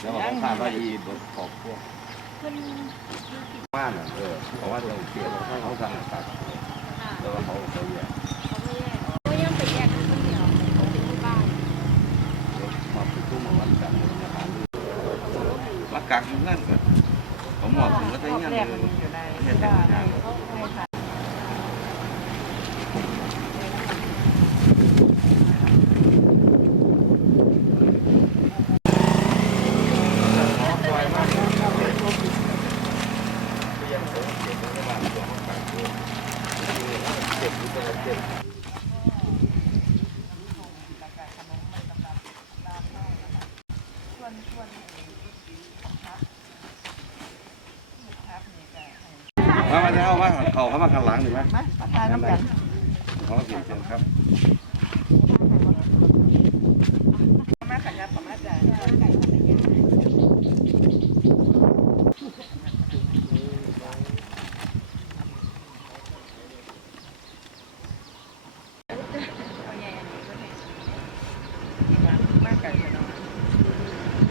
แล้วเขาคาดว่าอีรถขอบพวกบ้านอะเออเพราะว่าเราเสียเขาทางอากาศค่ะแล้วเขาเขาแยกเขาไม่แยกเขายังไปแยกกันคนเดียวเขาเป็นที่บ้านมาประชุมมวันจันทร์นะครับรักกักอยู่นั่นก็ผมบอถึงก็ได้ยังเลยเห็นแต่งาน ม่ค่ะมามาจะเอามาเขาเข้ามาข้างหลังหรือไหมมามาทานน้ำกันขอเสียงเชิญครับ มาขันยับกับมาจ่าย มาไก่กันเนาะ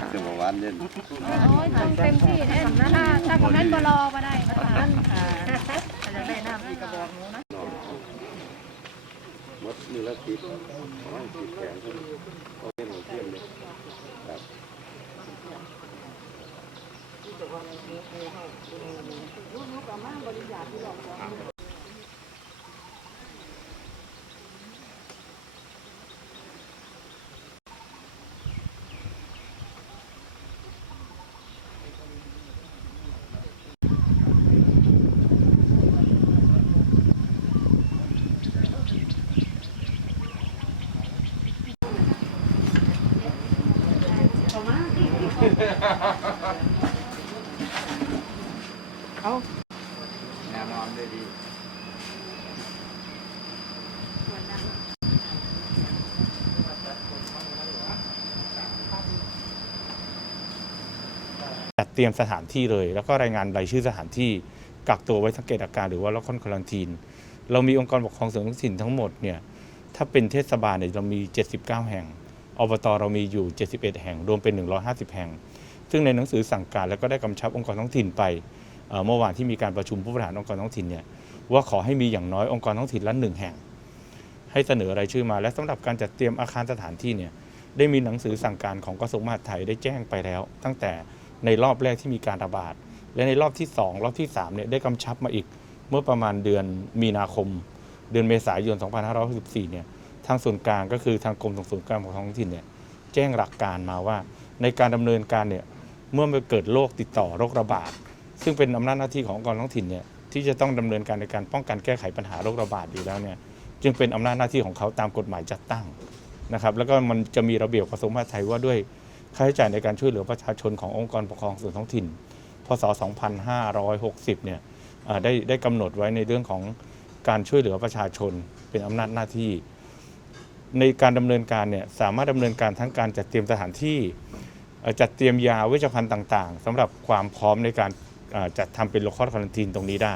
เสียงหวานเย็นโอ้ยต้องเต็มที่แน่ถ้าถ้าคนนั้นบรอมาได้นะคะอ่าถ้าอยากได้น้ำอีกกระบอกนู้นะมดมือละติดประมาณติดแขนเขาเขาเป็นหัวเทียมเลยครับ เอาแนวนอนได้ดีจัดเตรียมสถานที่เลย แล้วก็รายงานรายชื่อสถานที่กักตัวไว้สังเกตอาการหรือว่าล็อกคอนควอนทีน เรามีองค์กรปกครองส่วนท้องถิ่นทั้งหมดเนี่ยถ้าเป็นเทศบาลเนี่ยเรามี 79 แห่ง อบตเรามีอยู่ 71 แห่ง รวมเป็น 150 แห่ง ซึ่งในหนังสือสั่งการแล้วก็ได้กำชับองค์กรท้องถิ่นไปเมื่อวานที่มีการประชุมผู้บริหารองค์กรท้องถิ่นเนี่ยว่าขอให้มีอย่างน้อยองค์กรท้องถิ่นละหนึ่งแห่ง ให้เสนอรายชื่อมา และสำหรับการจัดเตรียมอาคารสถานที่เนี่ยได้มีหนังสือสั่งการของกระทรวงมหาดไทยได้แจ้งไปแล้ว ตั้งแต่ในรอบแรกที่มีการระบาด และในรอบที่ 2 รอบที่3เนี่ยได้กำชับมาอีกเมื่อประมาณเดือนมีนาคม เดือนเมษายน 2564เนี่ย ทางส่วนกลางก็คือทางกรมส่งเสริมการปกครองท้องถิ่นเนี่ยแจ้งหลักการมาว่า ในการดำเนินการเนี่ยเมื่อมันเกิดโรคติดต่อโรคระบาดซึ่งเป็นอำนาจหน้าที่ขององค์กรท้องถิ่นเนี่ยที่จะต้องดำเนินการในการป้องกันแก้ไขปัญหาโรคระบาดอยู่แล้วเนี่ยจึงเป็นอำนาจหน้าที่ของเขาตามกฎหมายจัดตั้งนะครับแล้วก็มันจะมีระเบียบกระทรวงมหาดไทยว่าด้วยค่าใช้จ่ายในการช่วยเหลือประชาชนขององค์กรปกครองส่วนท้องถิ่น พศ 2560 เนี่ยอ่าได้ได้กำหนดไว้ในเรื่องของการช่วยเหลือประชาชนเป็นอำนาจหน้าที่ ในการดำเนินการเนี่ยสามารถดำเนินการทั้งการจัดเตรียมสถานที่จัดเตรียมยาเวชภัณฑ์ต่างๆสำหรับความพร้อมในการจัดทำเป็นโลคอลคอนตินตรงนี้ได้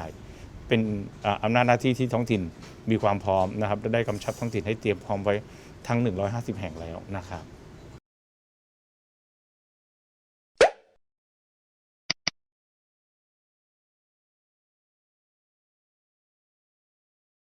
เป็นอ่าอำนาจหน้าที่ที่ท้องถิ่นมีความพร้อมนะครับและได้กำชับท้องถิ่นให้เตรียมพร้อมไว้ทั้ง 150 แห่งแล้วนะครับ